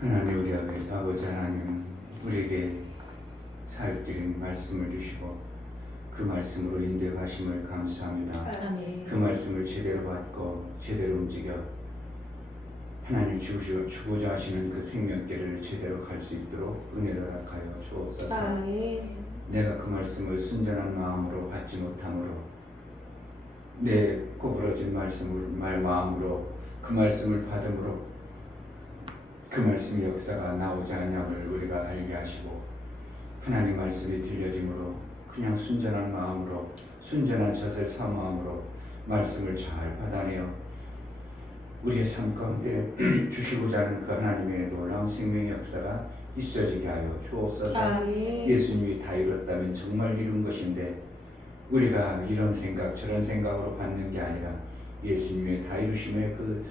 하나님 우리 아버지 하나님 우리에게 살 길인 말씀을 주시고 그 말씀으로 인도하심을 감사합니다. 아멘. 그 말씀을 제대로 받고 제대로 움직여 하나님 주고자 하시는 그 생명길을 제대로 갈 수 있도록 은혜를 허락하여 주옵소서. 아멘. 내가 그 말씀을 순전한 마음으로 받지 못함으로 내 구부러진 마음으로 그 말씀을 받음으로 그 말씀의 역사가 나오지 않냐를 우리가 알게 하시고 하나님 말씀이 들려짐으로 그냥 순전한 마음으로 순전한 젖을 사모함으로 말씀을 잘 받아내어 우리의 삶 가운데 주시고자 하는 그 하나님의 놀라운 생명의 역사가 있어지게 하여 주옵소서. 아멘. 예수님이 다 이뤘다면 정말 이룬 것인데 우리가 이런 생각 저런 생각으로 받는 게 아니라 예수님의 다 이루심의 그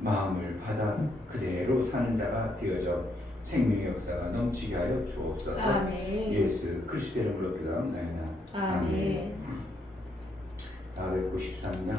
마음을 받아 그대로 사는 자가 되어져 생명의 역사가 넘치게 하여 주옵소서. 아멘. 예수 그리스도의 이름으로 기도합니다. 아멘. 493장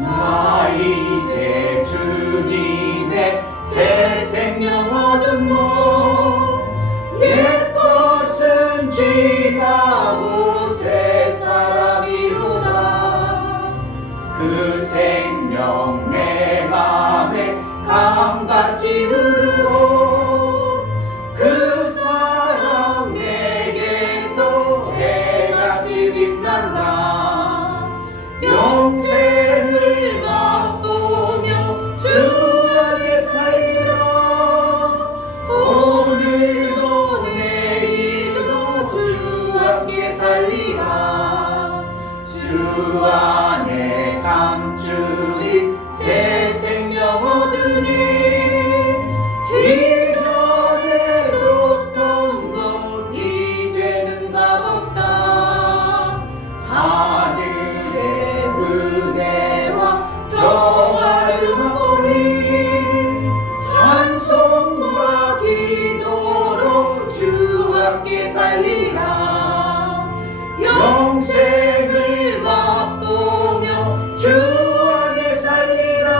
나 이제 주님의 새 생명 얻음모 옛 것은 지나고 새 사람이로다. 그 생명 내 맘에 강같이 흐르고 그 사랑 내게서 해같이 빛난다. 영생을 맛보며 주 안에 살리라. 오늘도 내일도 주 함께 살리라. 주 안에 감추인 새 생명 얻으니 이전에 줬던 것 이제는 값없다. 하늘의 은혜와 평화를 맛보니 찬송과 기도로 주 함께 살리라. 영생을 맛보며 주 안에 살리라.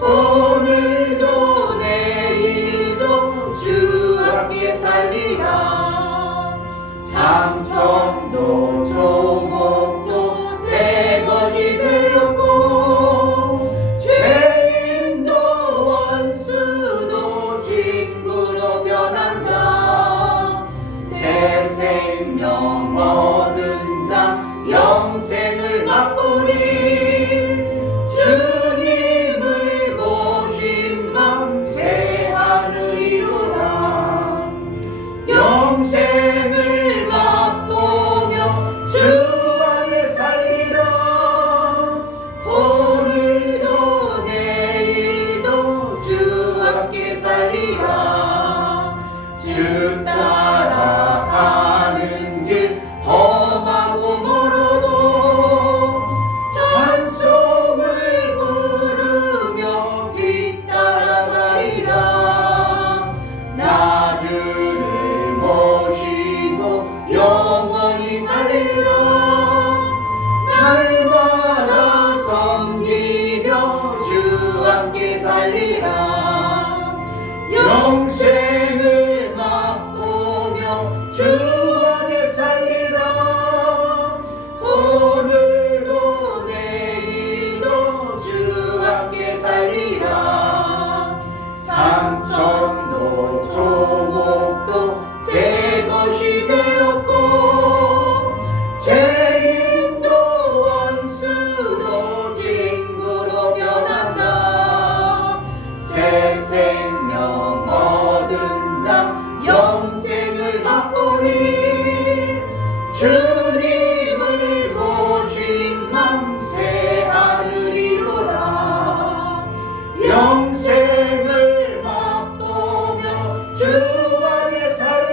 오늘도 내일도 주 함께 살리라. 장청도 조목도 새 것이 되었고 죄인도 원수도 친구로 변한다. 새 생명 얻은 자 영생을 맛보니 주님을 모신 맘 새 하늘 이루라. 영생을 맛보며 주 안에 살리라. 오늘도 내일도 주 함께 살리라. 주 따라가는 길 험하고 멀어도 찬송을 부르며 뒤따라가리라. 나 주를 모시고 영원히 살리라. 날마다 섬기며 주 함께 살리라. 영생을 맛보며 주 안에 살리라. 오늘도 내일도 주 함께 살리라. 삼천도 조목도 새 것이 되었고 죄인도 원수도 친구로 변한다. 새 생명 얻은 자 영생을 맛보니 주님을 모신 맘 새 하늘 이루라. 영생을 맛보며 주 안에 살리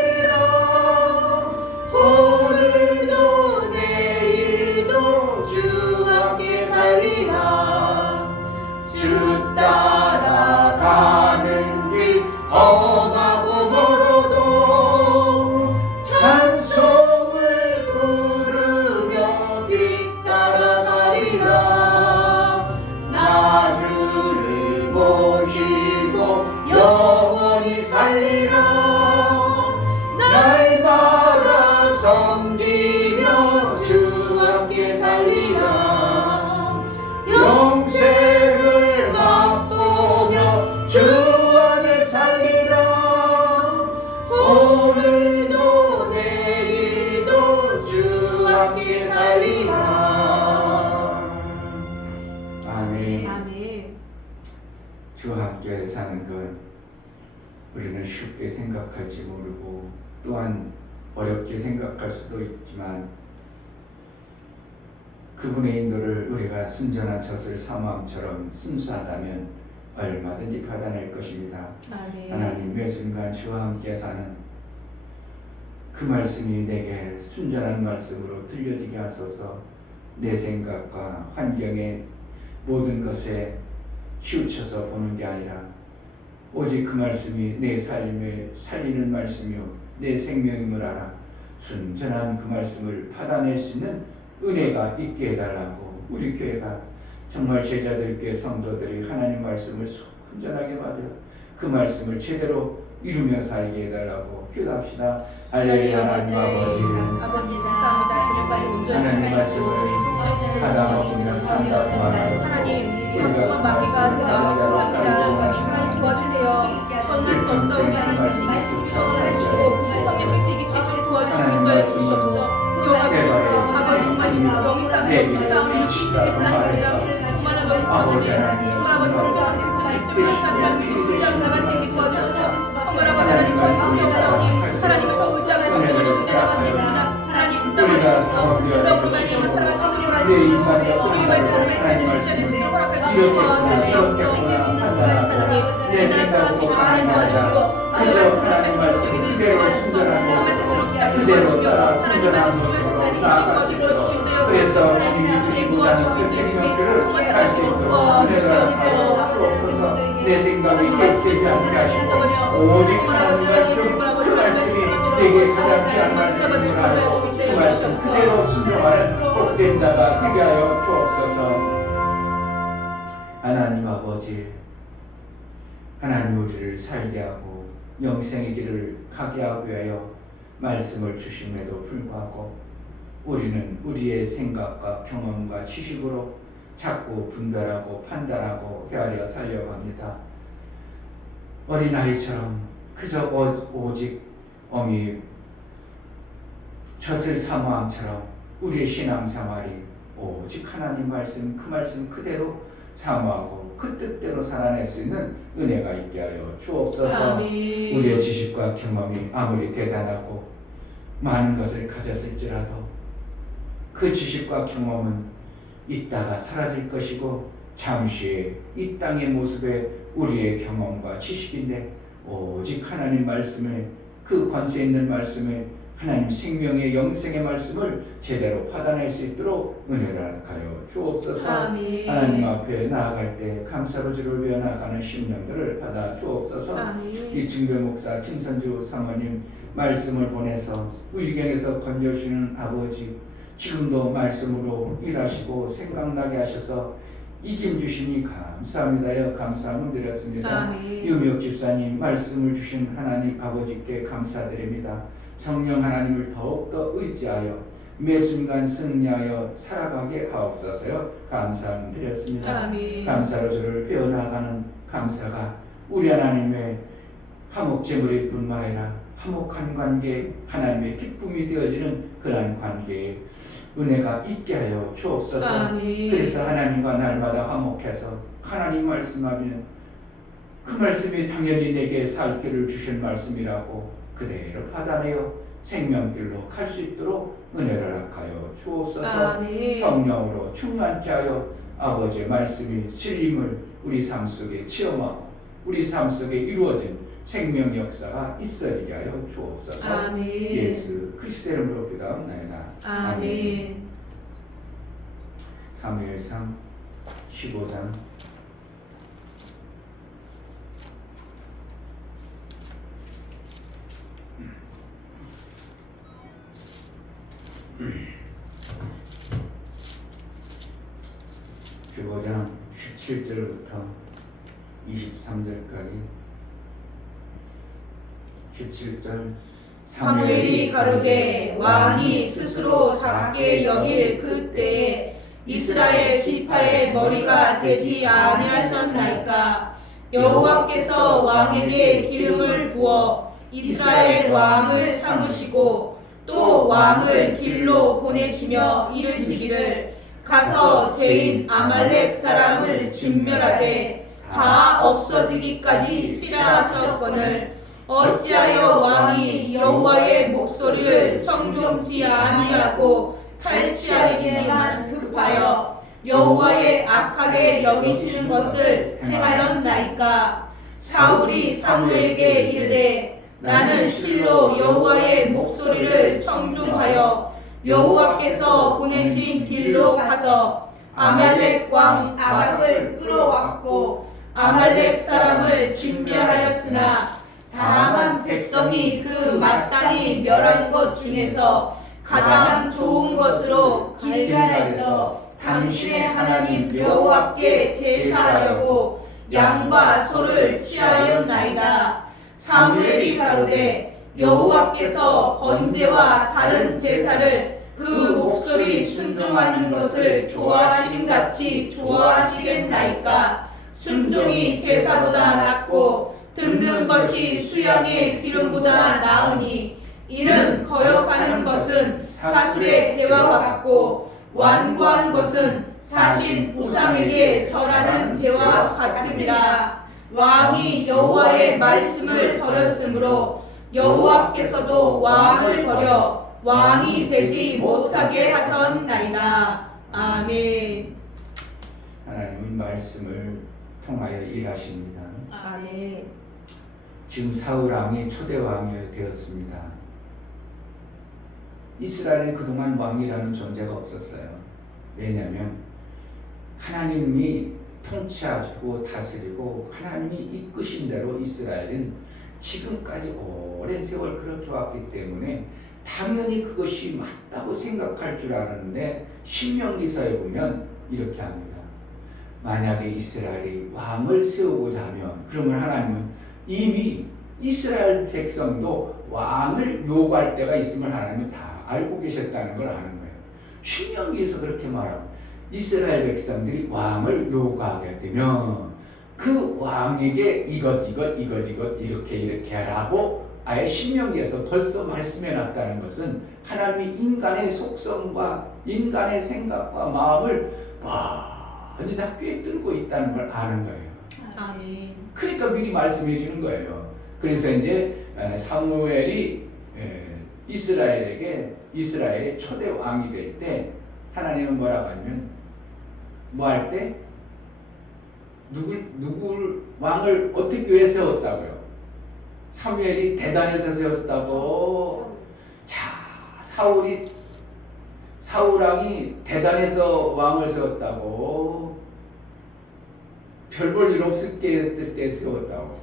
또한 어렵게 생각할 수도 있지만 그분의 인도를 우리가 순전한 젖을 사모함처럼 순수하다면 얼마든지 받아낼 것입니다. 아멘. 하나님, 매 순간 주와 함께 사는 그 말씀이 내게 순전한 말씀으로 들려지게 하소서. 내 생각과 환경의 모든 것에 치우쳐서 보는 게 아니라 오직 그 말씀이 내 삶을 살리는 말씀이요 내 생명임을 알아 순전한 그 말씀을 받아낼 수 있는 은혜가 있게 해달라고, 우리 교회가 정말 제자들께 성도들이 하나님 말씀을 순전하게 받아 그 말씀을 제대로 이루며 살게 해달라고 기도합시다. 할렐루야. 하나님 아버지, 감사합니다. 저녁까지 하나님 운전해 말씀을 하다 보면 산다 그만 하나님, 자꾸만 마귀가 제가 통합니다. 하나님 도와주세요. 선할 수 없사오니 하나님 이길 수 있도록 도와주시고 성령께서 이길 수 있도록 도와주시는 거에 주시옵소서. 아버지 정말 영이 싸움이 싸움이 힘들게 살았습니다. 정말로 너무 싸움이 정말 아버지 공정한 victory 사랑 의지하고 나갈 수 있게 도와주시고 정말 아버지 하나님 저희 힘이 없사오니 하나님을 더 의지하고 주님을 더 의지하고 하겠습니다. 하나님 붙잡아 주셔서 여러분을 말미암아 살아갈 수 있는 거라 주시고 주님의 말씀을 맺으시는 시간에 주님 허락해 주시고 도와주시옵소서. 하나님 내 살아갈 수 있는 하나님 도와주시고 그 말씀을 맺으시는 그대로 순전한 그대로 따라 순전한 모습으로 나아갈 수 있도록 그래서 주님이 주시고자 하는 그 생명들을 할 수 있도록 은혜를 주옵소서. 내 생각이 깨지지 않게 하시고 오직 하나님 말씀 그 말씀이 내게 가장 귀한 말씀임을 알고 그 말씀 그대로 순종하는 복된 자가 되게 하여 주옵소서. 하나님 아버지, 하나님 우리를 살게 하고 영생의 길을 가게 하기 위하여 말씀을 주심에도 불구하고 우리는 우리의 생각과 경험과 지식으로 자꾸 분별하고 판단하고 헤아려 살려고 합니다. 어린아이처럼 그저 오직 어미 젖을 사모함처럼 우리의 신앙생활이 오직 하나님 말씀 그 말씀 그대로 사모하고 그 뜻대로 살아낼 수 있는 은혜가 있게 하여 주옵소서. 우리의 지식과 경험이 아무리 대단하고 많은 것을 가졌을지라도 그 지식과 경험은 있다가 사라질 것이고 잠시 이 땅의 모습의 우리의 경험과 지식인데 오직 하나님 말씀을 그 권세 있는 말씀을 하나님 생명의 영생의 말씀을 제대로 받아낼 수 있도록 은혜를 하여 주옵소서. 하나님 앞에 나아갈 때 감사로 주를 위해 나아가는 심령들을 받아 주옵소서. 이 증배 목사 김선주 사모님 말씀을 보내서 의경에서 건져주시는 아버지, 지금도 말씀으로 일하시고 생각나게 하셔서 이김 주시니 감사합니다요. 감사함을 드렸습니다. 유명 집사님 말씀을 주신 하나님 아버지께 감사드립니다. 성령 하나님을 더욱더 의지하여 매 순간 승리하여 살아가게 하옵소서요. 감사함을 드렸습니다. 감사로 주를 배워나가는 감사가 우리 하나님의 화목제물일 뿐만 아니라 화목한 관계, 하나님의 기쁨이 되어지는 그러한 관계에 은혜가 있게 하여 주옵소서. 그래서 하나님과 날마다 화목해서 하나님 말씀하면 그 말씀이 당연히 내게 살 길을 주신 말씀이라고 그대로 받아내어 생명길로 갈 수 있도록 은혜를 하여 주옵소서. 성령으로 충만케 하여 아버지의 말씀이 진림을 우리 삶 속에 체험하고 우리 삶 속에 이루어진 생명 역사가 있어지게 하여 주옵소서. 예수 그리스도 이름으로 기도합니다. 아멘. 사무엘상 15장 15장 17절부터 23절까지 17절 사무엘이 가로되 왕이 스스로 작게 여길 그때에 이스라엘 지파의 머리가 되지 아니하셨나이까. 여호와께서 왕에게 기름을 부어 이스라엘 왕을 삼으시고 또 왕을 길로 보내시며 이르시기를 가서 죄인 아말렉 사람을 진멸하되 다 없어지기까지 치라 하셨거늘 어찌하여 왕이 여호와의 목소리를 청종치 아니하고 탈취하기에만 급하여 여호와의 악하게 여기시는 것을 행하였나이까. 사울이 사무엘에게 이르되 나는 실로 여호와의 목소리를 청중하여 여호와께서 보내신 길로 가서 아말렉 왕 아각을 끌어왔고 아말렉 사람을 진멸하였으나 다만 백성이 그 마땅히 멸한 것 중에서 가장 좋은 것으로 길갈에서 당신의 하나님 여호와께 제사하려고 양과 소를 취하였나이다. 사무엘이 가로되 여호와께서 번제와 다른 제사를 그 목소리 순종하는 것을 좋아하신 같이 좋아하시겠나이까. 순종이 제사보다 낫고 듣는 것이 수양의 기름보다 나으니 이는 거역하는 것은 사술의 제와 같고 완고한 것은 사신 우상에게 절하는 제와 같으니라. 왕이 여호와의 말씀을 버렸으므로 여호와께서도 왕을 버려 왕이 되지 못하게 하셨나이다. 아멘. 하나님은 말씀을 통하여 일하십니다. 아멘. 지금 사울 왕이 초대 왕이 되었습니다. 이스라엘에 그동안 왕이라는 존재가 없었어요. 왜냐하면 하나님이 통치하시고 다스리고 하나님이 이끄신 대로 이스라엘은 지금까지 오랜 세월 그렇게 왔기 때문에 당연히 그것이 맞다고 생각할 줄 아는데 신명기서에 보면 이렇게 합니다. 만약에 이스라엘이 왕을 세우고자 하면 그러면 하나님은 이미 이스라엘 백성도 왕을 요구할 때가 있음을 하나님은 다 알고 계셨다는 걸 아는 거예요. 신명기에서 그렇게 말하고 이스라엘 백성들이 왕을 요구하게 되면 그 왕에게 이것 이렇게 하라고 아예 신명기에서 벌써 말씀해 놨다는 것은 하나님이 인간의 속성과 인간의 생각과 마음을 많이 다 꿰뚫고 있다는 걸 아는 거예요. 아멘. 그러니까 미리 말씀해 주는 거예요. 그래서 이제 사무엘이 이스라엘의 초대 왕이 될 때 하나님은 뭐라고 하냐면 뭐 할 때 누굴 왕을 어떻게 왜 세웠다고요? 사무엘이 대단해서 세웠다고. 자, 사울 왕이 대단해서 왕을 세웠다고. 별 볼 일 없을 때 세웠다고.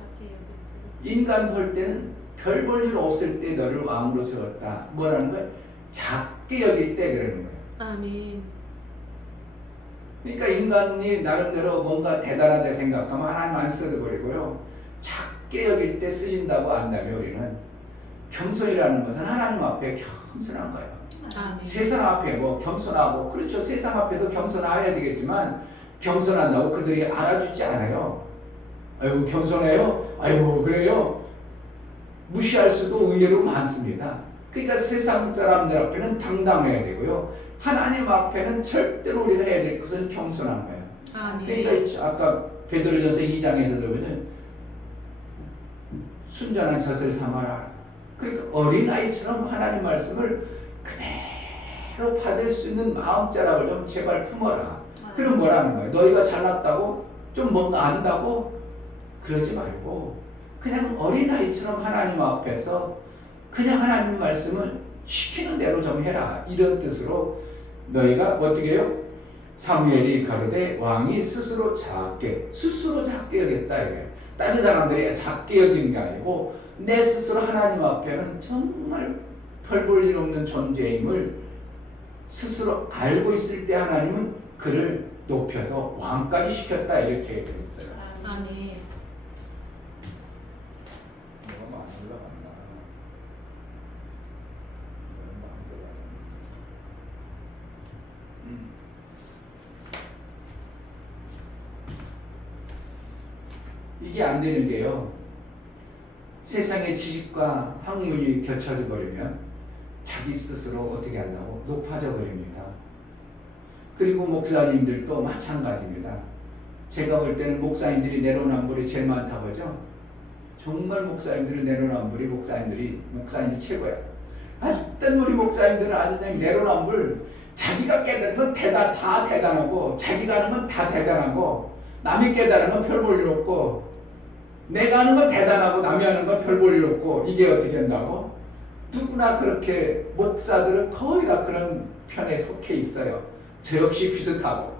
인간 볼 때는 별 볼 일 없을 때 너를 왕으로 세웠다. 뭐라는 거야? 작게 여길 때 그러는 거야. 아멘. 그러니까 인간이 나름대로 뭔가 대단하다 생각하면 하나님 안 써버리고요. 작게 여길 때 쓰신다고 안다면 우리는 겸손이라는 것은 하나님 앞에 겸손한 거예요. 아멘. 세상 앞에 뭐 겸손하고 그렇죠. 세상 앞에도 겸손해야 되겠지만 겸손한다고 그들이 알아주지 않아요. 아이고 겸손해요? 아이고 그래요? 무시할 수도 의외로 많습니다. 그러니까 세상 사람들 앞에는 당당해야 되고요. 하나님 앞에는 절대로 우리가 해야 될 것은 겸손한 거예요. 아멘. 그러니까 아까 베드로전서 2장에서도 보면 순전한 젖을 삼아라. 그러니까 어린아이처럼 하나님 말씀을 그대로 받을 수 있는 마음자락을 좀 제발 품어라. 그럼 뭐라는 거예요? 너희가 잘났다고 좀 뭔가 안다고 그러지 말고 그냥 어린아이처럼 하나님 앞에서 그냥 하나님 말씀을 시키는 대로 좀 해라. 이런 뜻으로 너희가 어떻게 해요? 사무엘이 가로되 왕이 스스로 작게 여겼다 이거예요. 다른 사람들이 작게 여긴 게 아니고 내 스스로 하나님 앞에는 정말 별 볼 일 없는 존재임을 스스로 알고 있을 때 하나님은 그를 높여서 왕까지 시켰다 이렇게 되어 있어요. 아멘. 너무 안 올라간다. 너무 안 올라간다. 이게 안 되는 게요. 세상의 지식과 학문이 겹쳐져 버리면 자기 스스로 어떻게 한다고 높아져 버립니다. 그리고 목사님들도 마찬가지입니다. 제가 볼 때는 목사님들이 내로남불이 제일 많다고 하죠. 정말 목사님들이 내로남불이 목사님이 최고야. 어떤 우리 목사님들은 아주 그냥 내로남불, 자기가 깨달은 건 다 대단하고, 자기가 하는 건 다 대단하고, 남이 깨달은 건 별 볼 일 없고, 내가 하는 건 대단하고 남이 하는 건 별 볼 일 없고, 이게 어떻게 된다고? 누구나 그렇게, 목사들은 거의 다 그런 편에 속해 있어요. 저 역시 비슷하고,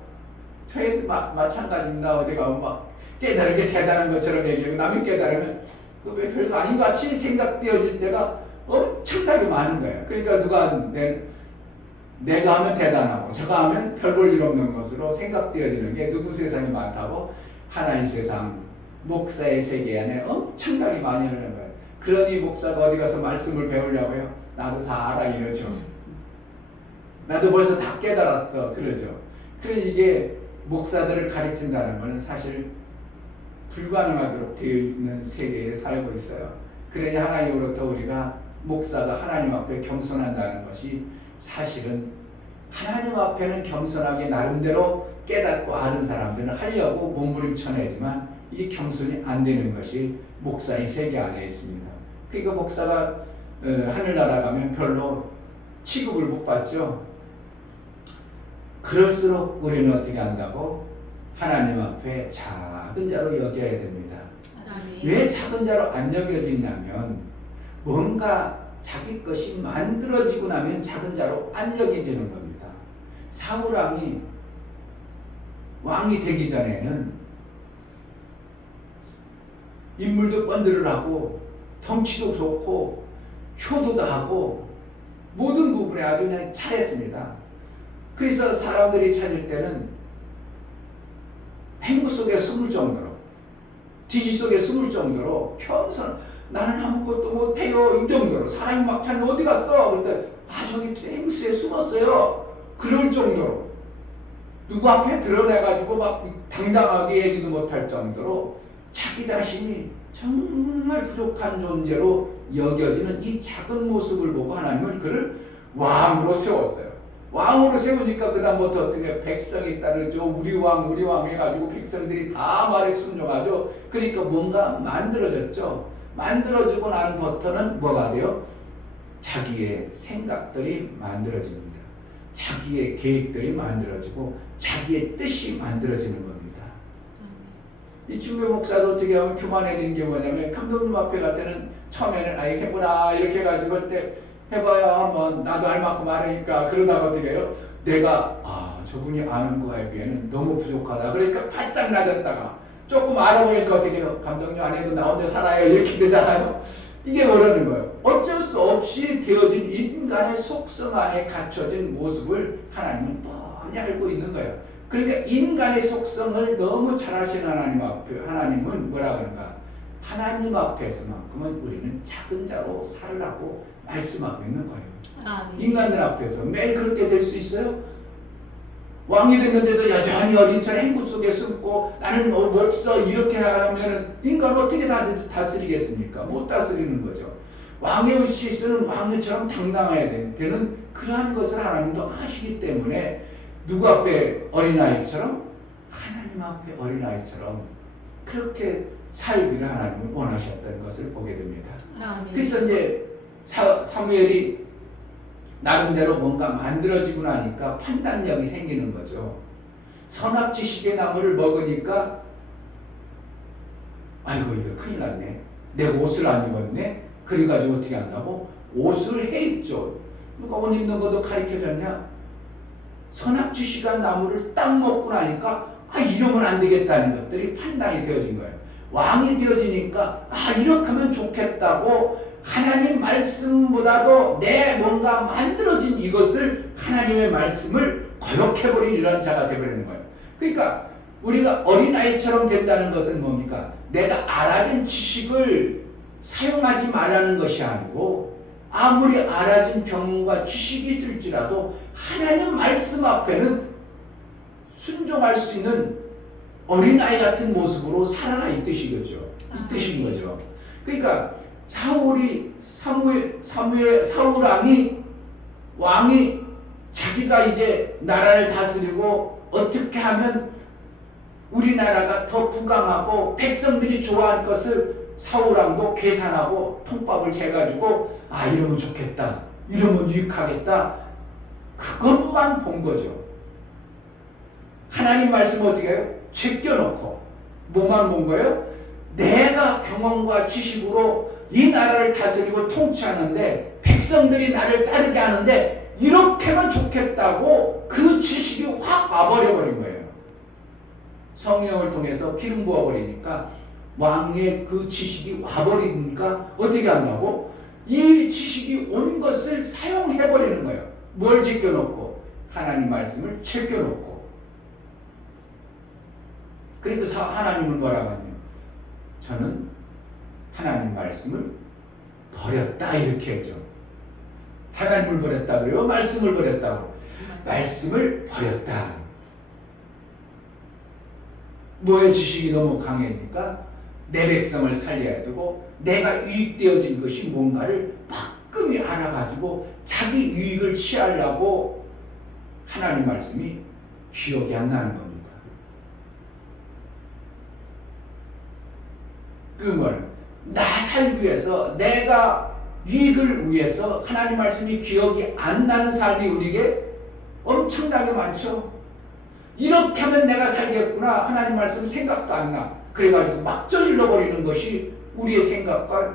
저희도 마찬가지입니다. 어디 가면 막 깨달은 게 대단한 것처럼 얘기하고, 남이 깨달으면 그왜 별거 아닌 것 같이 생각되어질 때가 엄청나게 많은 거예요. 그러니까 누가 내가 하면 대단하고 저가 하면 별 볼 일 없는 것으로 생각되어지는 게 누구 세상이 많다고? 하나님 세상, 목사의 세계 안에 엄청나게 많이 하는 거예요. 그러니 목사가 어디 가서 말씀을 배우려고요? 나도 다 알아 이러죠. 나도 벌써 다 깨달았어 그러죠. 그래서 이게 목사들을 가르친다는 것은 사실 불가능하도록 되어 있는 세계에 살고 있어요. 그러니 하나님으로부터 우리가 목사가 하나님 앞에 겸손한다는 것이 사실은 하나님 앞에는 겸손하게 나름대로 깨닫고 아는 사람들은 하려고 몸부림쳐내지만 이 겸손이 안 되는 것이 목사의 세계 안에 있습니다. 그러니까 목사가 하늘나라 가면 별로 취급을 못 받죠. 그럴수록 우리는 어떻게 한다고? 하나님 앞에 작은 자로 여겨야 됩니다. 아멘. 왜 작은 자로 안 여겨지냐면 뭔가 자기 것이 만들어지고 나면 작은 자로 안 여겨지는 겁니다. 사울왕이 왕이 되기 전에는 인물도 번들을 덩치도 좋고 효도도 하고 모든 부분에 아주 그냥 잘했습니다. 그래서 사람들이 찾을 때는 행구 속에 숨을 정도로, 뒤지 속에 숨을 정도로 겸손, 나는 아무것도 못해요 이 정도로, 사람이 막차는 어디 갔어? 그랬더니 저기 행구수에 숨었어요. 그럴 정도로 누구 앞에 드러내가지고 막 당당하게 얘기도 못할 정도로 자기 자신이 정말 부족한 존재로 여겨지는 이 작은 모습을 보고 하나님은 그를 왕으로 세웠어요. 왕으로 세우니까 그 다음부터 어떻게 백성이 따르죠. 우리 왕 해가지고 백성들이 다 말에 순종하죠. 그러니까 뭔가 만들어졌죠. 만들어지고 난 버터는 뭐가 돼요? 자기의 생각들이 만들어집니다. 자기의 계획들이 만들어지고 자기의 뜻이 만들어지는 겁니다. 이 중배 목사도 어떻게 하면 교만해진 게 뭐냐면 감독님 앞에 갈 때는 처음에는 아이 해보라 이렇게 해가지고 할 때 해봐야 한번 나도 할 만큼 알으니까 그러다가 어떻게 해요? 내가 저분이 아는 거에 비해는 너무 부족하다. 그러니까 바짝 낮았다가 조금 알아보니까 어떻게 해요? 감독님 안 해도 나 혼자 살아요 이렇게 되잖아요. 이게 뭐라는 거예요? 어쩔 수 없이 되어진 인간의 속성 안에 갖춰진 모습을 하나님은 뻔히 알고 있는 거예요. 그러니까 인간의 속성을 너무 잘 아시는 하나님 앞에 하나님은 뭐라 그런가? 하나님 앞에서만큼은 우리는 작은 자로 살으라고 말씀하고 있는 거예요. 아멘. 인간들 앞에서 매일 그렇게 될 수 있어요? 왕이 됐는데도 여전히 어린처럼 행구 속에 숨고 나는 없어 이렇게 하면 인간을 어떻게 다스리겠습니까? 못 다스리는 거죠. 왕의 의식이 있으면 왕처럼 당당해야 되는 그러한 것을 하나님도 아시기 때문에 누구 앞에 어린아이처럼? 하나님 앞에 어린아이처럼 그렇게 살기를 하나님은 원하셨다는 것을 보게 됩니다. 아멘. 그래서 이제 사무엘이 나름대로 뭔가 만들어지고 나니까 판단력이 생기는 거죠. 선악지식의 나무를 먹으니까 아이고 이거 큰일 났네. 내가 옷을 안 입었네. 그래가지고 어떻게 한다고? 옷을 해입죠. 누가 옷 입는 것도 가르쳐줬냐? 선악지식한 나무를 딱 먹고 나니까 이러면 안 되겠다는 것들이 판단이 되어진 거예요. 왕이 되어지니까 이렇게 하면 좋겠다고 하나님 말씀보다도 내 뭔가 만들어진 이것을 하나님의 말씀을 거역해버린 이런 자가 되어버리는 거예요. 그러니까 우리가 어린아이처럼 된다는 것은 뭡니까? 내가 알아진 지식을 사용하지 말라는 것이 아니고 아무리 알아진 경험과 지식이 있을지라도 하나님 말씀 앞에는 순종할 수 있는 어린아이 같은 모습으로 살아라 이 뜻이겠죠. 이 뜻인 거죠. 그러니까 왕이 자기가 이제 나라를 다스리고 어떻게 하면 우리나라가 더 부강하고 백성들이 좋아할 것을 사울왕도 계산하고 통밥을 재가지고 이러면 좋겠다. 이러면 유익하겠다. 그것만 본 거죠. 하나님 말씀 어떻게 해요? 제껴놓고 뭐만 본 거예요? 내가 경험과 지식으로 이 나라를 다스리고 통치하는데 백성들이 나를 따르게 하는데 이렇게 하면 좋겠다고 그 지식이 확 와버려 버린 거예요. 성령을 통해서 기름 부어버리니까 왕의 그 지식이 와버리니까 어떻게 한다고? 이 지식이 온 것을 사용해버리는 거예요. 뭘 지켜놓고? 하나님 말씀을 제껴놓고. 그러니까 하나님은 뭐라고 하냐? 저는 하나님 말씀을 버렸다 이렇게 하죠. 하나님을 버렸다고요? 말씀을 버렸다고? 말씀을 버렸다. 뭐의 지식이 너무 강해니까 내 백성을 살려야 되고 내가 유익되어진 것이 뭔가를 빠끔히 알아가지고 자기 유익을 취하려고 하나님 말씀이 기억이 안 나는 겁니다. 그 말은 나 살기 위해서 내가 유익을 위해서 하나님 말씀이 기억이 안 나는 삶이 우리에게 엄청나게 많죠. 이렇게 하면 내가 살겠구나 하나님 말씀 생각도 안 나. 그래가지고 막 저질러 버리는 것이 우리의 생각과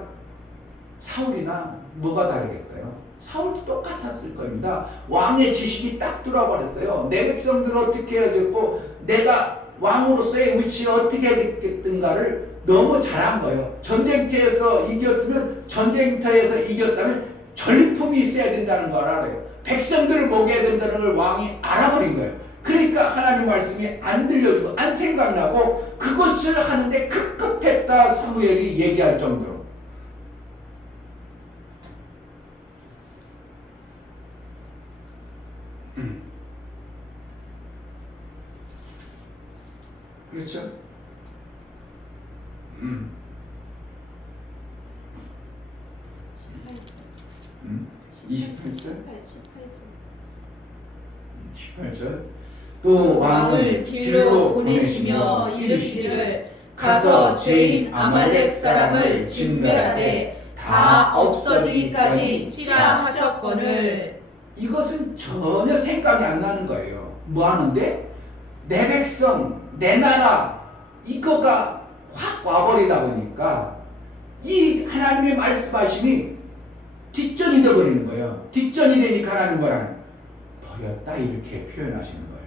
사울이나 뭐가 다르겠어요? 사울도 똑같았을 겁니다. 왕의 지식이 딱 들어버렸어요. 내 백성들을 어떻게 해야 되고 내가 왕으로서의 위치를 어떻게 해야 되겠든가를 너무 잘한 거예요. 전쟁터에서 이겼으면 전쟁터에서 이겼다면 전리품이 있어야 된다는 걸 알아요. 백성들을 먹여야 된다는 걸 왕이 알아버린 거예요. 그러니까 하나님 말씀이 안 들려주고 안 생각나고 그것을 하는데 급급했다 사무엘이 얘기할 정도로. 그렇죠? 28절? 18절. 또 왕을 길로 보내시며 이르시기를 가서 죄인 아말렉 사람을 진멸하되 다 없어지기까지 치라 하셨거늘. 이것은 전혀 생각이 안 나는 거예요. 뭐 하는데? 내 백성, 내 나라 이거가 확 와버리다 보니까 이 하나님의 말씀하심이 뒷전이 되어버리는 거예요. 뒷전이 되니까 하나님 뭐라 버렸다 이렇게 표현하시는 거예요.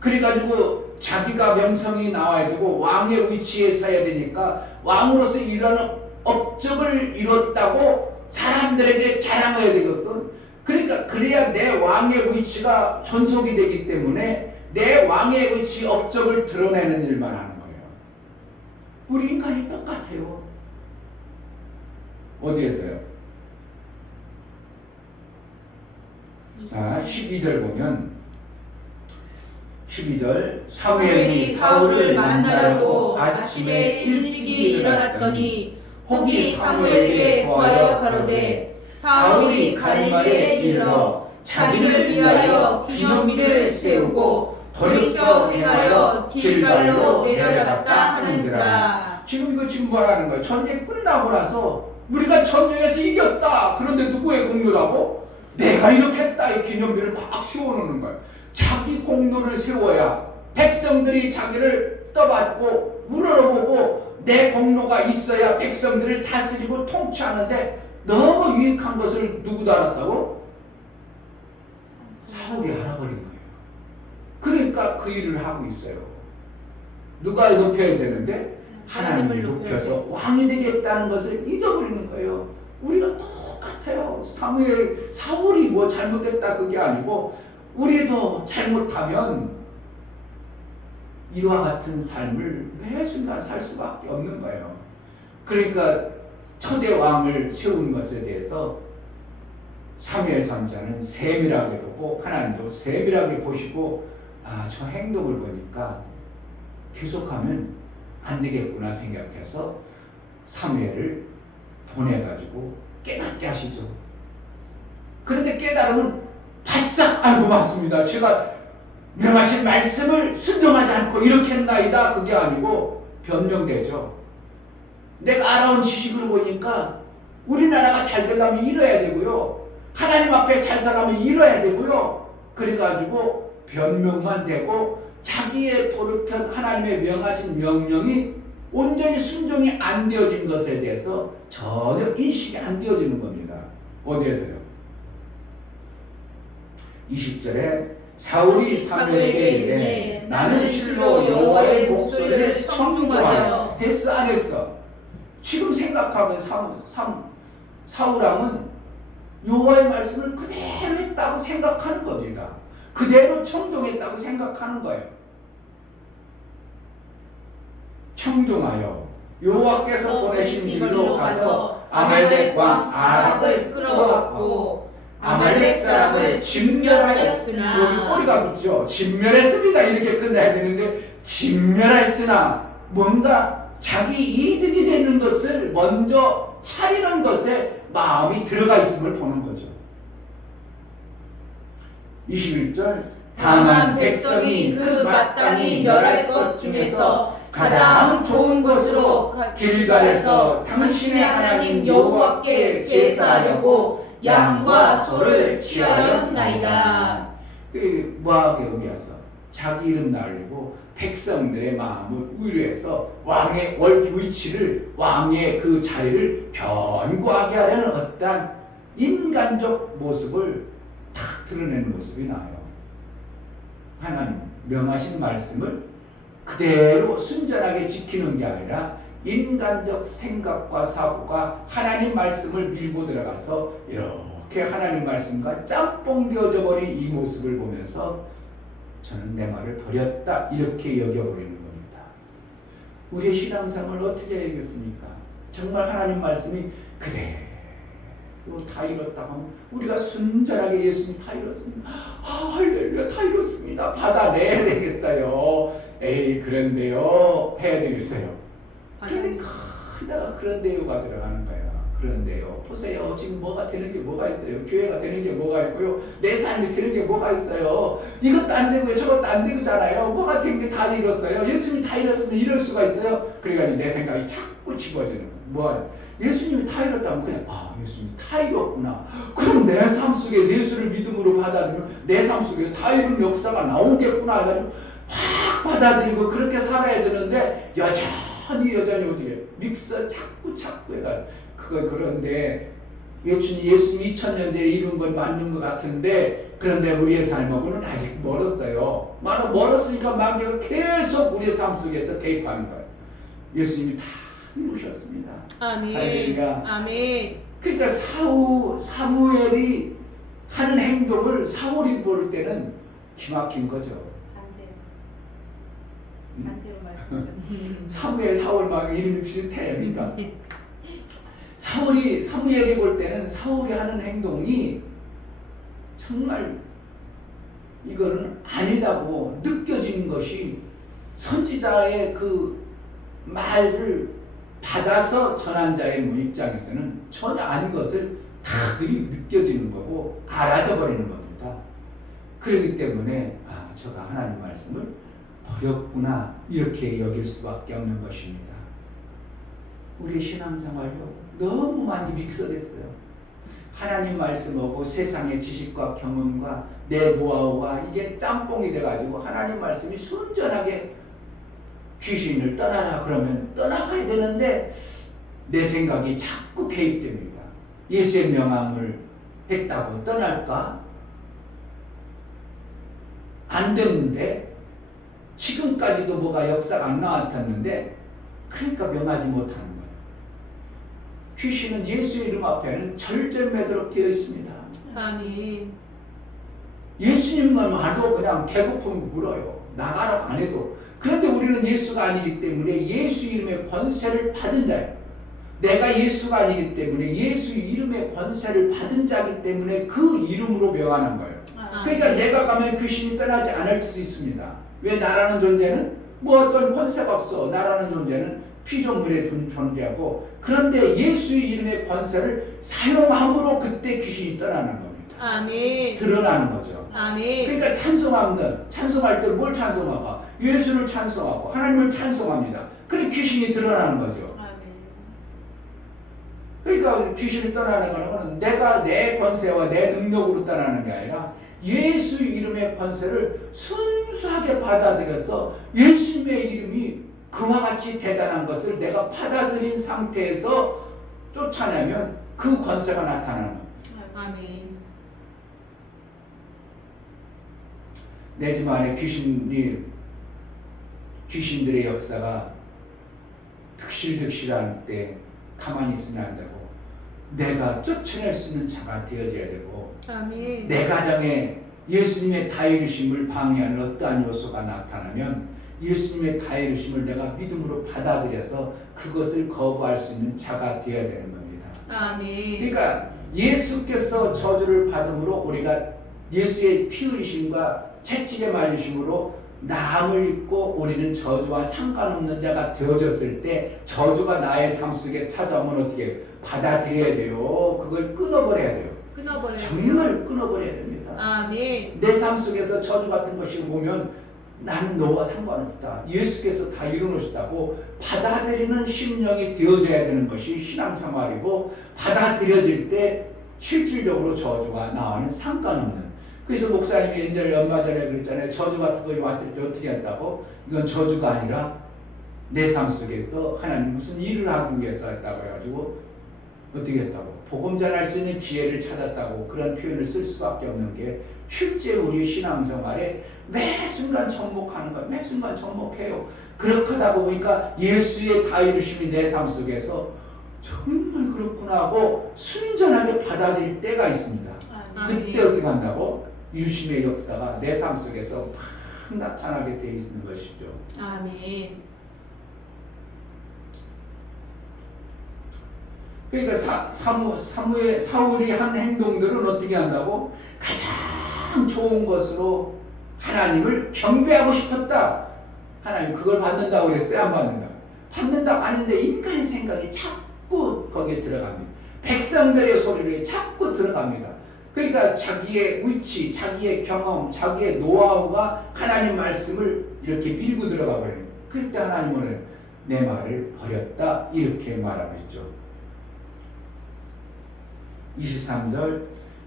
그래가지고 자기가 명성이 나와야 되고 왕의 위치에 서야 되니까 왕으로서 이런 업적을 이뤘다고 사람들에게 자랑해야 되거든. 그러니까 그래야 내 왕의 위치가 존속이 되기 때문에 내 왕의 위치 업적을 드러내는 일만 하는 거예요. 우리 인간이 똑같아요. 어디에서요? 자, 12절 보면 12절 사무엘이 사울을 만나려고 아침에 일찍이 일어났더니 혹이 사무엘에게 구하여 가로되 사울이 갈릴리에 이르러 자기를 위하여 기념비를 세우고 돌이켜 행하여 길갈로 내려갔다 하는지라. 지금 이거 지금 뭐라는 거예요? 전쟁 끝나고 나서 우리가 전쟁에서 이겼다. 그런데 누구의 공로라고? 내가 이렇게 했다. 이 기념비를 막 세워놓는 거예요. 자기 공로를 세워야 백성들이 자기를 떠받고 우러러보고 내 공로가 있어야 백성들을 다스리고 통치하는데 너무 유익한 것을 누구도 알았다고? 사울이 알아버린 거예요. 그러니까 그 일을 하고 있어요. 누가 높여야 되는데 하나님을 높여서 왕이 되겠다는 것을 잊어버리는 거예요. 우리가 똑같아요. 사울이 뭐 잘못했다 그게 아니고 우리도 잘못하면 이와 같은 삶을 매 순간 살 수밖에 없는 거예요. 그러니까 초대 왕을 세운 것에 대해서 사무엘 선지자는 세밀하게 보고 하나님도 세밀하게 보시고 저 행동을 보니까 계속하면 안 되겠구나 생각해서 사무엘을 보내가지고 깨닫게 하시죠. 그런데 깨달으면 바싹 알고 맞습니다. 제가 명하신 말씀을 순종하지 않고 이렇게 했나이다. 그게 아니고 변명되죠. 내가 알아온 지식을 보니까 우리나라가 잘 되려면 이뤄야 되고요. 하나님 앞에 잘 살려면 이뤄야 되고요. 그래가지고 변명만 되고 자기의 도르편 하나님의 명하신 명령이 온전히 순종이 안 되어진 것에 대해서 전혀 인식이 안 되어지는 겁니다. 어디에서요? 20절에 사울이 사무엘에게 이르되 나는 실로 여호와의 목소리를 청중하여 했어 안 했어? 지금 생각하면 사울왕은 여호와의 말씀을 그대로 했다고 생각하는 겁니다. 그대로 청종했다고 생각하는 거예요. 청종하여 여호와께서 보내신 길로 가서 아말렉 왕 아락을 끌어왔고 아말렉 사람을 진멸하였으나 여기 꼬리가 붙죠. 진멸했습니다 이렇게 끝나야 되는데 진멸했으나 뭔가 자기 이득이 되는 것을 먼저 차리는 것에 마음이 들어가 있음을 보는 거죠. 21절 다만 백성이 그 마땅히 멸할 것 중에서 가장 좋은 것으로 길갈에서 당신의 하나님 여호와께 제사하려고 양과 소를 취하였나이다. 그 모압에 오면서 자기 이름 날리고 백성들의 마음을 위로해서 왕의 위치를 왕의 그 자리를 견고하게 하려는 어떠한 인간적 모습을 탁 드러내는 모습이 나요. 하나님 명하신 말씀을 그대로 순전하게 지키는 게 아니라 인간적 생각과 사고가 하나님 말씀을 밀고 들어가서 이렇게 하나님 말씀과 짬뽕 되어져 버린 이 모습을 보면서 저는 내 말을 버렸다 이렇게 여겨버리는 겁니다. 우리의 신앙생활을 어떻게 해야겠습니까? 정말 하나님 말씀이 그대로 다 이뤘다고 하면 우리가 순전하게 예수님 다 이뤘습니다. 할렐루야 다 이뤘습니다. 받아내야 되겠어요. 에이 그런데요 해야 되겠어요. 그런데 크다가 그런데요가 들어가는 거야. 그런데요 보세요 지금 뭐가 되는 게 뭐가 있어요. 교회가 되는 게 뭐가 있고요. 내 삶이 되는 게 뭐가 있어요. 이것도 안 되고요 저것도 안 되잖아요. 뭐가 된 게 다 이뤘어요. 예수님이 다 이뤘으면 이럴 수가 있어요. 그러니까 내 생각이 자꾸 집어지는 거예요. 뭐 예수님이 다 이뤘다면 그냥 예수님이 다 이뤘구나. 그럼 내 삶 속에 예수를 믿음으로 받아들이면 내 삶 속에 다 이룬 역사가 나오겠구나 해가지고 확 받아들이고 그렇게 살아야 되는데 여전히 어떻게 믹서 자꾸 해가 그런데 예수님 2000년 전에 이룬 건 맞는 것 같은데 그런데 우리의 삶하고는 아직 멀었어요. 멀었으니까 마귀가 계속 우리의 삶 속에서 개입하는 거예요. 예수님이 다 이루셨습니다. 아멘. 할렐루야. 아멘. 그러니까 사무엘이 하는 행동을 사울이 볼 때는 기막힌 거죠. 반대로 말씀드렸어요. 사무엘 막 이름이 비슷해요. 그러니까 사무엘이 볼 때는 사울이 하는 행동이 정말 이거는 아니다고 느껴지는 것이 선지자의 그 말을 받아서 전한 자의 입장에서는 전혀 아닌 것을 다 느껴지는 거고 알아져 버리는 겁니다. 그렇기 때문에 저가 하나님 말씀을 버렸구나 이렇게 여길 수밖에 없는 것입니다. 우리의 신앙생활도 너무 많이 믹서됐어요. 하나님 말씀하고 세상의 지식과 경험과 내 노하우가 이게 짬뽕이 돼가지고 하나님 말씀이 순전하게 귀신을 떠나라 그러면 떠나가야 되는데 내 생각이 자꾸 개입됩니다. 예수의 명함을 했다고 떠날까? 안 됐는데 지금까지도 뭐가 역사가 안 나타났는데 그러니까 명하지 못하는 거예요. 귀신은 예수의 이름 앞에는 절절매도록 되어 있습니다. 아멘. 예수님만 와도 그냥 배고픔을 물어요. 나가라고 안 해도. 그런데 우리는 예수가 아니기 때문에 예수 이름의 권세를 받은 자예요. 내가 예수가 아니기 때문에 예수 이름의 권세를 받은 자이기 때문에 그 이름으로 명하는 거예요. 그러니까 내가 가면 귀신이 떠나지 않을 수 있습니다. 왜? 나라는 존재는 뭐 어떤 권세가 없어. 나라는 존재는 피조물의 존재하고 그런데 예수의 이름의 권세를 사용함으로 그때 귀신이 떠나는 겁니다. 아멘. 드러나는 거죠. 아멘. 그러니까 찬송할 때 뭘 찬송하고 예수를 찬송하고 하나님을 찬송합니다. 그래 귀신이 드러나는 거죠. 아멘. 그러니까 귀신을 떠나는 거는 내가 내 권세와 내 능력으로 떠나는 게 아니라 예수 이름의 권세를 순수하게 받아들여서 예수님의 이름이 그와 같이 대단한 것을 내가 받아들인 상태에서 쫓아내면 그 권세가 나타나는 거예요. 아멘. 내 집 안에 귀신들의 역사가 득실득실할 때 가만히 있으면 안 되고 내가 쫓아낼 수 있는 자가 되어져야 되고 아멘. 내 가정에 예수님의 다이르심을 방해하는 어떠한 요소가 나타나면 예수님의 다이르심을 내가 믿음으로 받아들여서 그것을 거부할 수 있는 자가 되어야 되는 겁니다. 아멘. 그러니까 예수께서 저주를 받음으로 우리가 예수의 피 흘리심과 채찍에 맞으심으로 나음을 입고 우리는 저주와 상관없는 자가 되어졌을 때 저주가 나의 삶 속에 찾아오면 어떻게 받아들여야 돼요. 그걸 끊어버려야 돼요. 끊어버려요. 정말 끊어버려야 됩니다. 아멘. 내 삶 속에서 저주 같은 것이 오면 나는 너와 상관없다. 예수께서 다 이루어졌다고 받아들이는 심령이 되어져야 되는 것이 신앙생활이고 받아들여질 때 실질적으로 저주가 나와는 상관없는. 그래서 목사님이 이제 얼마 전에 그랬잖아요. 저주 같은 거 왔을 때 어떻게 한다고? 이건 저주가 아니라 내 삶 속에서 하나님 무슨 일을 하기 위해서 했다고 해가지고 어떻게 했다고? 복음 전할 수 있는 기회를 찾았다고 그런 표현을 쓸 수밖에 없는 게 실제 우리 신앙생활에 매 순간 접목하는 거예요. 매 순간 접목해요. 그렇게 하다 보니까 예수의 다이르심이 내 삶 속에서 정말 그렇구나 하고 순전하게 받아들일 때가 있습니다. 아멘. 그때 어떻게 한다고? 유심의 역사가 내 삶 속에서 막 나타나게 돼 있는 것이죠. 아멘. 그러니까 사울이 한 행동들은 어떻게 한다고? 가장 좋은 것으로 하나님을 경배하고 싶었다. 하나님 그걸 받는다고 그랬어요? 안 받는다고? 받는다고 하는데 인간의 생각이 자꾸 거기에 들어갑니다. 백성들의 소리를 자꾸 들어갑니다. 그러니까 자기의 위치, 자기의 경험, 자기의 노하우가 하나님 말씀을 이렇게 밀고 들어가 버려요. 그럴 때 하나님은 내 말을 버렸다 이렇게 말하고 있죠. 23절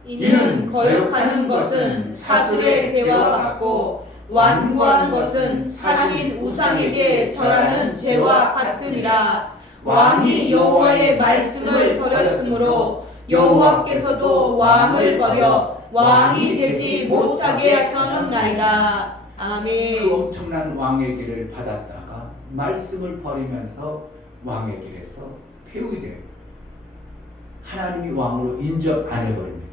이는 거역하는 것은 사술의 죄와 같고 완고한 것은 사신 우상에게 절하는 죄와 같음이라. 왕이 여호와의 말씀을 버렸으므로 여호와께서도 왕을 버려 왕이 되지 못하게 하셨나이다. 그 아멘. 엄청난 왕의 길을 받았다가 말씀을 버리면서 왕의 길에서 폐위돼요. 하나님이 왕으로 인정 안 해버립니다.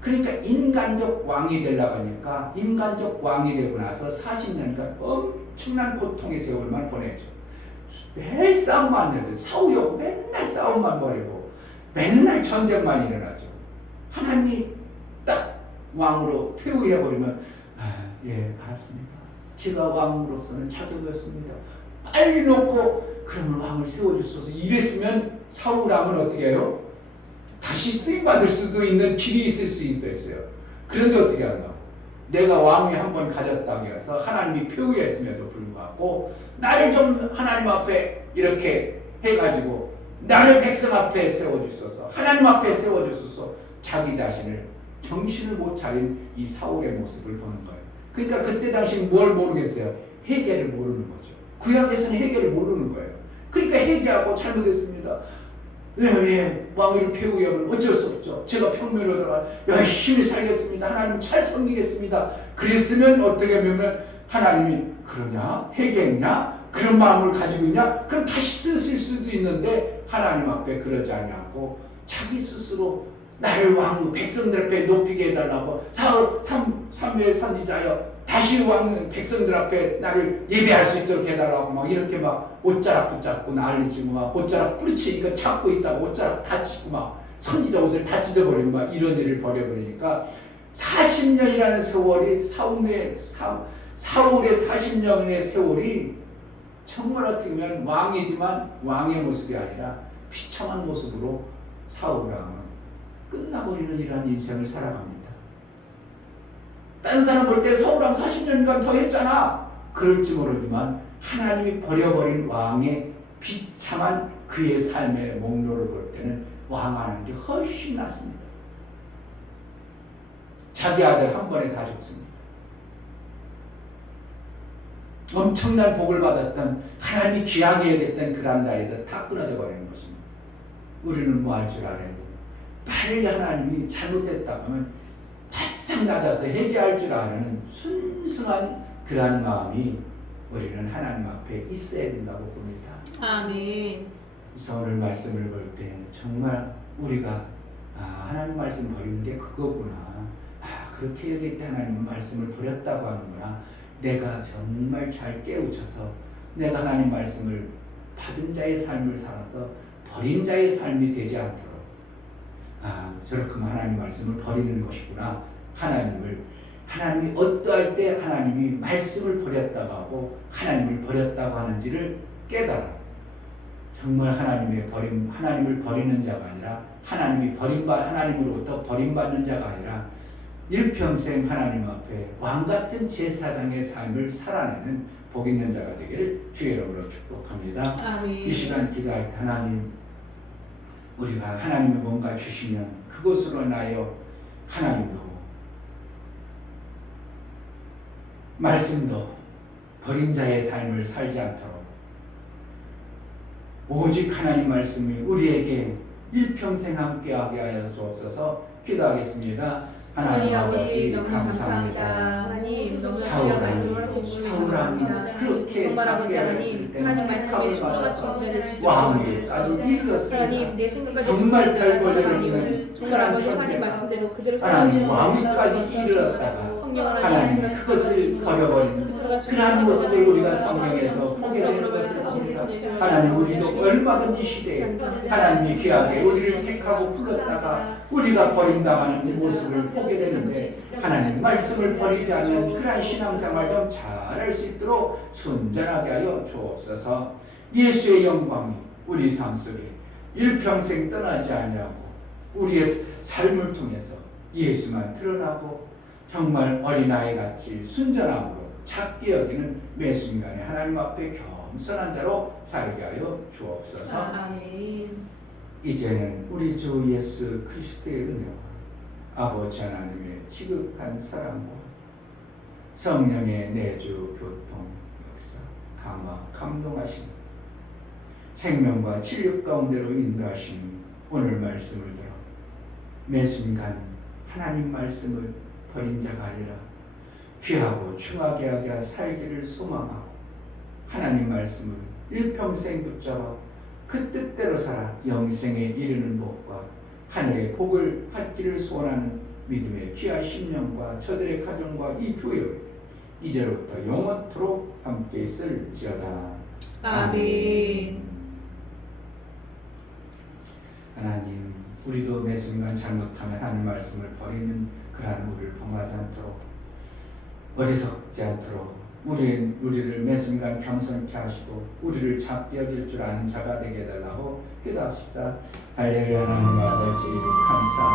그러니까 인간적 왕이 되려고 하니까 인간적 왕이 되고 나서 40년간 엄청난 고통의 세월만 보내죠. 매일 싸움만 해도 싸우려고 맨날 싸움만 벌이고 맨날 전쟁만 일어나죠. 하나님이 딱 왕으로 폐위해버리면 예 알았습니다. 제가 왕으로서는 자격이 없습니다. 빨리 놓고 그러면 왕을 세워주소서 이랬으면 사울 왕은 어떻게 해요? 다시 쓰임받을 수도 있는 길이 있을 수 있어요. 그런데 어떻게 한다고? 내가 왕위 한번 가졌다고 해서 하나님이 폐위했음에도 불구하고 나를 좀 하나님 앞에 이렇게 해가지고 나를 백성 앞에 세워주소서 하나님 앞에 세워주소서 자기 자신을 정신을 못 차린 이 사울의 모습을 보는 거예요. 그러니까 그때 당시 뭘 모르겠어요? 회개를 모르는 거죠. 구약에서는 회개를 모르는 거예요. 그러니까 회개하고 잘못했습니다. 예, 왕위를 폐위하면 어쩔 수 없죠. 제가 평면으로 들어가 열심히 살겠습니다. 하나님 잘 섬기겠습니다. 그랬으면 어떻게 하면 하나님이 그러냐? 회개했냐? 그런 마음을 가지고 있냐? 그럼 다시 쓰실 수도 있는데 하나님 앞에 그러지 않고 자기 스스로 나를 왕 백성들 앞에 높이게 해달라고 삼위의 선지자여 다시 왕 백성들 앞에 나를 예배할 수 있도록 해달라고 막 이렇게 막 옷자락 붙잡고 난리치고 막 옷자락 뿌리치니까 찾고 있다고 옷자락 다치고 막 선지자 옷을 다 찢어버리고 막 이런 일을 벌여버리니까 40년이라는 세월이 사울의 40년의 세월이 정말 어떻게 보면 왕이지만 왕의 모습이 아니라 비참한 모습으로 사울왕은 끝나버리는 이러한 인생을 살아갑니다. 다른 사람 볼 때 사울왕 40년간 더 했잖아. 그럴지 모르지만 하나님이 버려버린 왕의 비참한 그의 삶의 목록을 볼 때는 왕하는 게 훨씬 낫습니다. 자기 아들 한 번에 다 죽습니다. 엄청난 복을 받았던 하나님이 귀하게 여겼던 그 자리에서 다 끊어져 버리는 것입니다. 우리는 뭐 할 줄 알아야 돼요. 빨리 하나님이 잘못됐다고 하면 바싹 낮아서 회개할 줄 아는 순수한 그러한 마음이 우리는 하나님 앞에 있어야 된다고 봅니다. 아멘. 그래서 오늘 말씀을 볼 때 정말 우리가 하나님 말씀 버리는 게 그거구나. 그렇게 여길 때 하나님 말씀을 버렸다고 하는구나. 내가 정말 잘 깨우쳐서 내가 하나님 말씀을 받은 자의 삶을 살아서 버린 자의 삶이 되지 않도록 저렇게 하나님 말씀을 버리는 것이구나. 하나님이 어떠할 때 하나님이 말씀을 버렸다고 하고 하나님을 버렸다고 하는지를 깨달아. 정말 하나님을 버리는 자가 아니라 하나님으로부터 버림받는 자가 아니라 일평생 하나님 앞에 왕같은 제사장의 삶을 살아내는 복 있는 자가 되기를 주의 이름으로 축복합니다. 아멘. 이 시간 기도할 때 하나님, 우리가 하나님이 뭔가 주시면 그것으로 인하여 하나님도 말씀도 버린 자의 삶을 살지 않도록 오직 하나님 말씀이 우리에게 일평생 함께하게 하여 주옵소서. 기도하겠습니다. 하나님 아버지 너무 감사합니다. 하나님 너무 사울 귀한 말씀을 해주십니다. 그렇게 정말 아버지 하나님 하나님 말씀에 순종할 수 없는 왕위까지 이르렀습니다. 하나님 내 생각까지 정말 별 볼일 하나님 없는 정말 아버지 하나님 말씀대로 그대로 하나님 살아가시는 왕위까지 이르렀다가 성령을 하나님 그것을 버려버리는 그러한 모습을 우리가 성경에서 보게 되는 것을 봅니다. 하나님 우리도 얼마든지 시대에 하나님이 귀하게 우리를 택하고 불렀다가 우리가 버림당하는 그 모습을 보게 되는데 하나님 말씀을 버리지 않는 그러한 신앙생활 좀 잘할 수 있도록 순전하게 하여 주옵소서. 예수의 영광이 우리 삶 속에 일평생 떠나지 아니하고 우리의 삶을 통해서 예수만 드러나고 정말 어린아이같이 순전함으로 작게 여기는 매 순간에 하나님 앞에 겸손한 자로 살게 하여 주옵소서. 아멘. 이제는 우리 주 예수 그리스도의 은혜와 아버지 하나님의 지극한 사랑과 성령의 내주 교통 역사 감화 감동하심 생명과 진리 가운데로 인도하시는 오늘 말씀을 들어 매 순간 하나님 말씀을 버린 자가 아니라 귀하고 충하게 하게 살기를 소망하고 하나님 말씀을 일평생 붙잡아 그 뜻대로 살아 영생에 이르는 복과 하늘의 복을 받기를 소원하는 믿음의 귀한 심령과 저들의 가정과 이 교회 이제로부터 영원토록 함께 있을지어다. 아멘. 하나님, 우리도 매 순간 잘못하면 하나님 말씀을 버리는 그러한 우리를 범하지 않도록 어리석지 않도록 우리를 매 순간 겸손케 하시고 우리를 작게 여길 줄 아는 자가 되게 해달라고 기도하십니다. 할렐루야. 하나님 아버지 감사합니다.